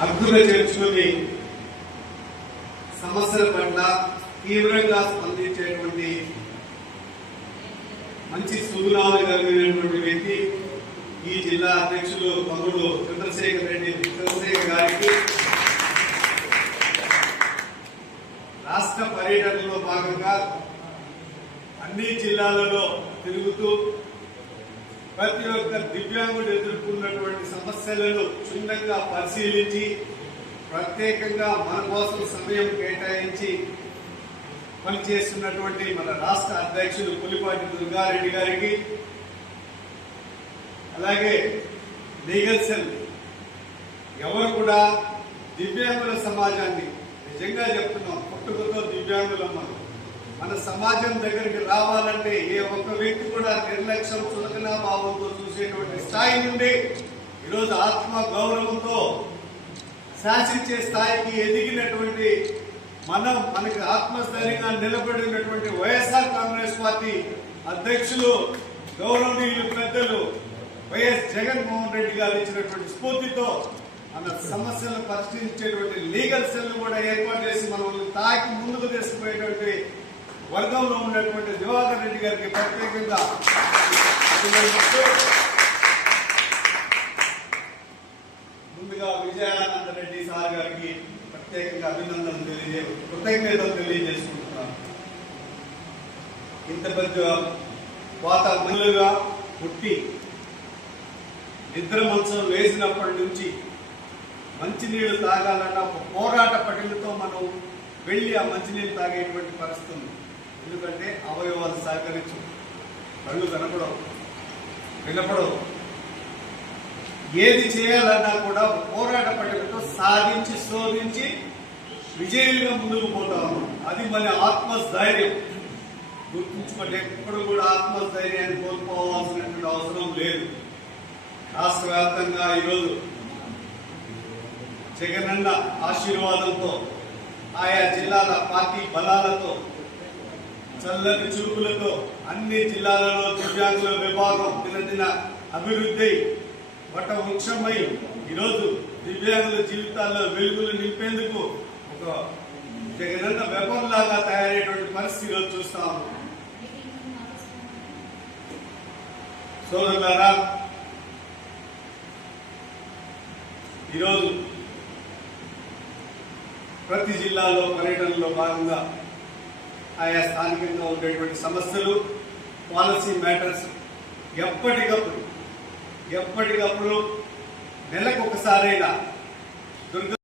హక్కులు చేర్చుకుని సమస్యల పట్ల తీవ్రంగా స్పందించేటువంటి మంచి సుగుణాలు కలిగినటువంటి వ్యక్తి ఈ జిల్లా అధ్యక్షులు తమ్ముడు చంద్రశేఖర్ గారికి రాష్ట్ర పర్యటనలో భాగంగా అన్ని జిల్లాలలో తిరుగుతూ ప్రతి ఒక్క దివ్యాంగుడు ఎదుర్కొన్నటువంటి సమస్యలను క్షుణ్ణంగా పరిశీలించి ప్రత్యేకంగా మన కోసం సమయం కేటాయించి పనిచేస్తున్నటువంటి మన రాష్ట్ర అధ్యక్షులు పులిపాటి దుర్గారెడ్డి గారికి, అలాగే లీగల్ సెల్ ఎవరు కూడా దివ్యాంగుల సమాజాన్ని నిజంగా చెప్తున్నాం, పుట్టుకతో దివ్యాంగులమ్మ మన సమాజం దగ్గరికి రావాలంటే ఏ ఒక్క వ్యక్తి కూడా నిర్లక్ష్యం చులకనా భావంతో చూసేటువంటి స్థాయి నుండి ఈరోజు ఆత్మ గౌరవంతో శాసించే స్థాయికి ఎదిగినటువంటి మనకి ఆత్మస్థైర్యంగా నిలబడినటువంటి వైఎస్ఆర్ కాంగ్రెస్ పార్టీ అధ్యక్షులు గౌరవనీయులు పెద్దలు వైఎస్ జగన్మోహన్ రెడ్డి గారు ఇచ్చినటువంటి స్ఫూర్తితో మన సమస్యలను పరిష్కరించేటువంటి లీగల్ సెల్ కూడా ఏర్పాటు చేసి మనల్ని తాకి ముందుకు తీసుకుపోయేటువంటి వర్గంలో ఉన్నటువంటి దివాకర్ రెడ్డి గారికి ప్రత్యేకంగా ముందుగా విజయానంద రెడ్డి సార్ గారికి ప్రత్యేకంగా కృతజ్ఞతలు తెలియజేసుకుంటున్నాను. ఇంత పెద్ద పాత మనులుగా పుట్టి నిద్ర మంచం వేసినప్పటి నుంచి మంచినీళ్లు తాగాలన్న ఒక పోరాట పటిమతో మనం వెళ్ళి ఆ మంచినీళ్ళు తాగేటువంటి పరిస్థితి ఉంది. ఎందుకంటే అవయవాలు సహకరించు, కళ్ళు కనపడవు, వినపడవు. ఏది చేయాలన్నా కూడా పోరాట పటిమతో సాధించి శోధించి విజయులుగా ముందుకు పోతాము. అది మన ఆత్మస్థైర్యం. గుర్తుంచుకోండి, ఎప్పుడు కూడా ఆత్మస్థైర్యాన్ని కోల్పోవాల్సినటువంటి అవసరం లేదు. రాష్ట్ర వ్యాప్తంగా ఈరోజు జగనన్న ఆశీర్వాదంతో ఆయా జిల్లాల పార్టీ బలాలతో చల్లని చూపులతో అన్ని జిల్లాలలో దివ్యాంగుల విభాగం దినదిన అభివృద్ధి వట వృక్షమై ఈరోజు దివ్యాంగుల జీవితాల్లో వెలుగులు నింపేందుకు ఒక జగనన్న వెపంలాగా తయారయ్యేటువంటి పరిస్థితి ఈరోజు చూస్తాము. సోదరులారా, ఈరోజు ప్రతి జిల్లాలో పర్యటనలో భాగంగా ఆయా స్థానికంగా ఉండేటువంటి సమస్యలు, పాలసీ మ్యాటర్స్ ఎప్పటికప్పుడు నెలకు ఒకసారైనా